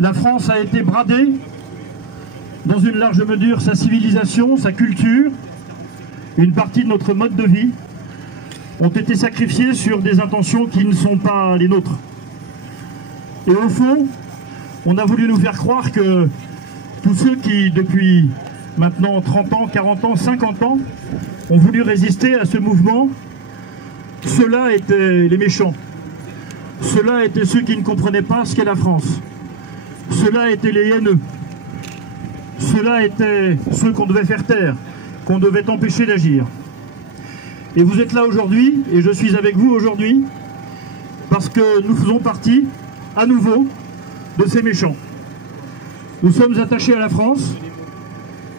La France a été bradée, dans une large mesure, sa civilisation, sa culture, une partie de notre mode de vie, ont été sacrifiés sur des intentions qui ne sont pas les nôtres. Et au fond, on a voulu nous faire croire que tous ceux qui, depuis maintenant 30 ans, 40 ans, 50 ans, ont voulu résister à ce mouvement, ceux-là étaient les méchants. Ceux-là étaient ceux qui ne comprenaient pas ce qu'est la France. Ceux-là étaient les haineux. Ceux-là étaient ceux qu'on devait faire taire, qu'on devait empêcher d'agir. Et vous êtes là aujourd'hui, et je suis avec vous aujourd'hui, parce que nous faisons partie, à nouveau, de ces méchants. Nous sommes attachés à la France,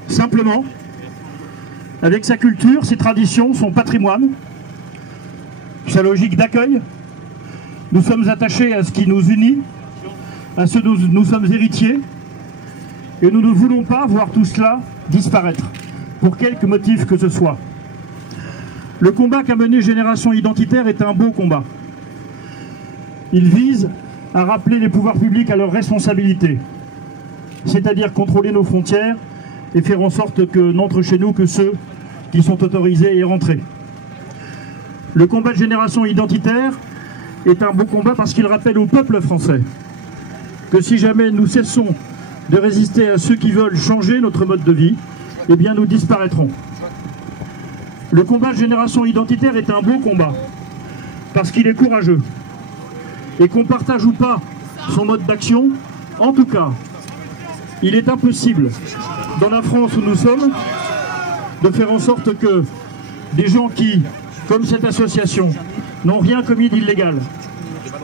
simplement, avec sa culture, ses traditions, son patrimoine, sa logique d'accueil. Nous sommes attachés à ce qui nous unit, à ce dont nous sommes héritiers, et nous ne voulons pas voir tout cela disparaître, pour quelque motif que ce soit. Le combat qu'a mené Génération Identitaire est un beau combat. Il vise à rappeler les pouvoirs publics à leurs responsabilités, c'est-à-dire contrôler nos frontières et faire en sorte que n'entrent chez nous que ceux qui sont autorisés à y rentrer. Le combat de Génération Identitaire est un beau combat parce qu'il rappelle au peuple français que si jamais nous cessons de résister à ceux qui veulent changer notre mode de vie, eh bien nous disparaîtrons. Le combat de Génération Identitaire est un beau combat parce qu'il est courageux. Et qu'on partage ou pas son mode d'action, en tout cas, il est impossible, dans la France où nous sommes, de faire en sorte que des gens qui, comme cette association, n'ont rien commis d'illégal,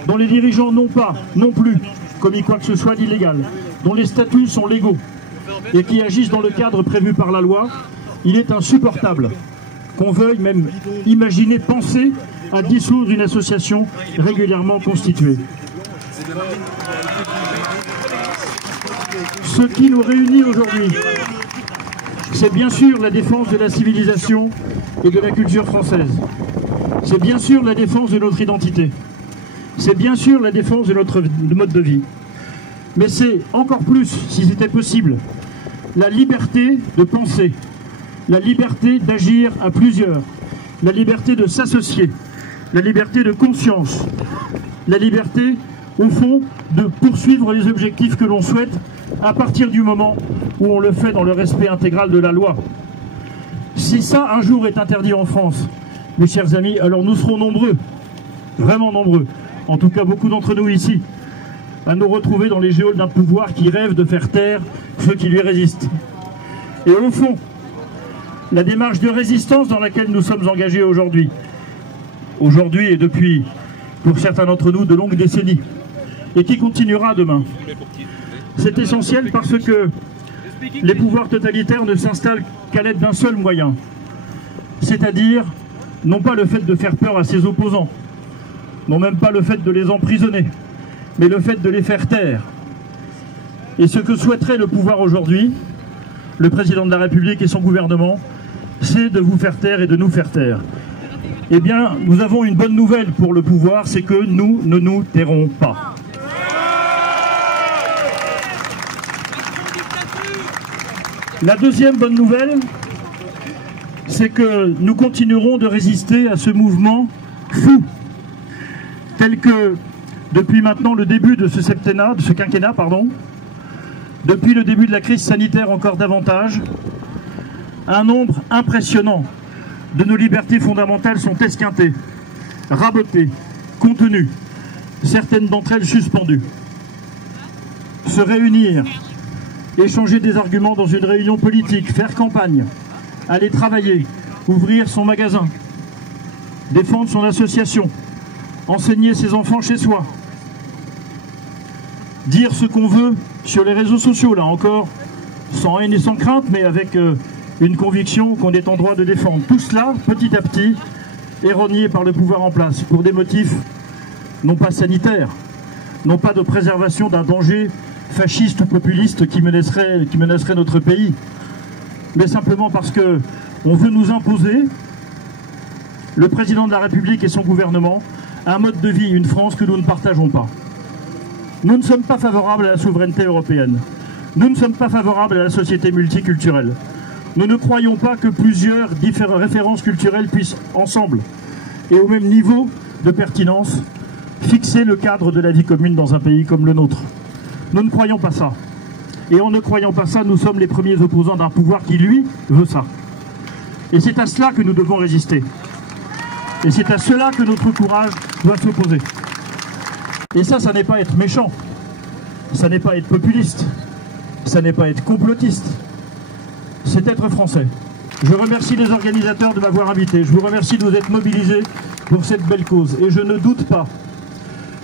dont les dirigeants n'ont pas, non plus, commis quoi que ce soit d'illégal, dont les statuts sont légaux et qui agissent dans le cadre prévu par la loi, il est insupportable qu'on veuille même imaginer, penser à dissoudre une association régulièrement constituée. Ce qui nous réunit aujourd'hui, c'est bien sûr la défense de la civilisation et de la culture française. C'est bien sûr la défense de notre identité. C'est bien sûr la défense de notre mode de vie. Mais c'est encore plus, si c'était possible, la liberté de penser, la liberté d'agir à plusieurs, la liberté de s'associer, la liberté de conscience, la liberté, au fond, de poursuivre les objectifs que l'on souhaite à partir du moment où on le fait dans le respect intégral de la loi. Si ça, un jour, est interdit en France, mes chers amis, alors nous serons nombreux, vraiment nombreux, en tout cas beaucoup d'entre nous ici, à nous retrouver dans les geôles d'un pouvoir qui rêve de faire taire ceux qui lui résistent. Et au fond, la démarche de résistance dans laquelle nous sommes engagés aujourd'hui et depuis, pour certains d'entre nous, de longues décennies, et qui continuera demain. C'est essentiel parce que les pouvoirs totalitaires ne s'installent qu'à l'aide d'un seul moyen, c'est-à-dire, non pas le fait de faire peur à ses opposants, non même pas le fait de les emprisonner, mais le fait de les faire taire. Et ce que souhaiterait le pouvoir aujourd'hui, le président de la République et son gouvernement, c'est de vous faire taire et de nous faire taire. Eh bien, nous avons une bonne nouvelle pour le pouvoir, c'est que nous ne nous tairons pas. La deuxième bonne nouvelle, c'est que nous continuerons de résister à ce mouvement fou, tel que, depuis maintenant le début de ce quinquennat, depuis le début de la crise sanitaire encore davantage, un nombre impressionnant de nos libertés fondamentales sont esquintées, rabotées, contenues, certaines d'entre elles suspendues. Se réunir, échanger des arguments dans une réunion politique, faire campagne, aller travailler, ouvrir son magasin, défendre son association, enseigner ses enfants chez soi, dire ce qu'on veut sur les réseaux sociaux, là encore, sans haine et sans crainte, mais avec une conviction qu'on est en droit de défendre. Tout cela, petit à petit, est renié par le pouvoir en place, pour des motifs non pas sanitaires, non pas de préservation d'un danger fasciste ou populiste qui menacerait notre pays, mais simplement parce que on veut nous imposer, le président de la République et son gouvernement, un mode de vie, une France que nous ne partageons pas. Nous ne sommes pas favorables à la souveraineté européenne. Nous ne sommes pas favorables à la société multiculturelle. Nous ne croyons pas que plusieurs références culturelles puissent ensemble et au même niveau de pertinence fixer le cadre de la vie commune dans un pays comme le nôtre. Nous ne croyons pas ça. Et en ne croyant pas ça, nous sommes les premiers opposants d'un pouvoir qui, lui, veut ça. Et c'est à cela que nous devons résister. Et c'est à cela que notre courage doit s'opposer. Et ça n'est pas être méchant. Ça n'est pas être populiste. Ça n'est pas être complotiste. C'est être français. Je remercie les organisateurs de m'avoir invité. Je vous remercie de vous être mobilisés pour cette belle cause. Et je ne doute pas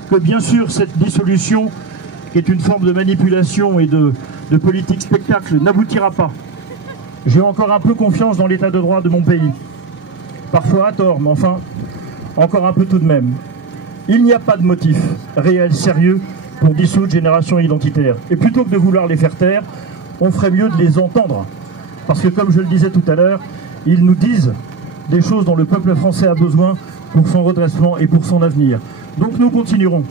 que, bien sûr, cette dissolution, qui est une forme de manipulation et de politique spectacle, n'aboutira pas. J'ai encore un peu confiance dans l'état de droit de mon pays. Parfois à tort, mais enfin, encore un peu tout de même. Il n'y a pas de motif réel, sérieux, pour dissoudre Génération Identitaire. Et plutôt que de vouloir les faire taire, on ferait mieux de les entendre. Parce que, comme je le disais tout à l'heure, ils nous disent des choses dont le peuple français a besoin pour son redressement et pour son avenir. Donc nous continuerons,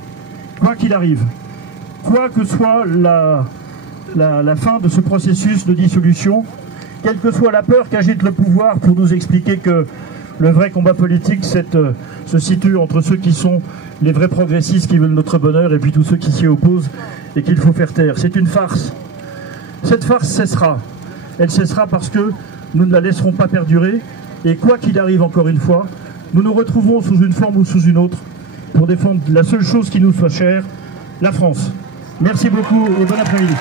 quoi qu'il arrive. Quoi que soit la fin de ce processus de dissolution, quelle que soit la peur qu'agite le pouvoir pour nous expliquer que le vrai combat politique se situe entre ceux qui sont les vrais progressistes qui veulent notre bonheur et puis tous ceux qui s'y opposent et qu'il faut faire taire. C'est une farce. Cette farce cessera. Elle cessera parce que nous ne la laisserons pas perdurer et quoi qu'il arrive encore une fois, nous nous retrouvons sous une forme ou sous une autre pour défendre la seule chose qui nous soit chère, la France. Merci beaucoup et bon après-midi.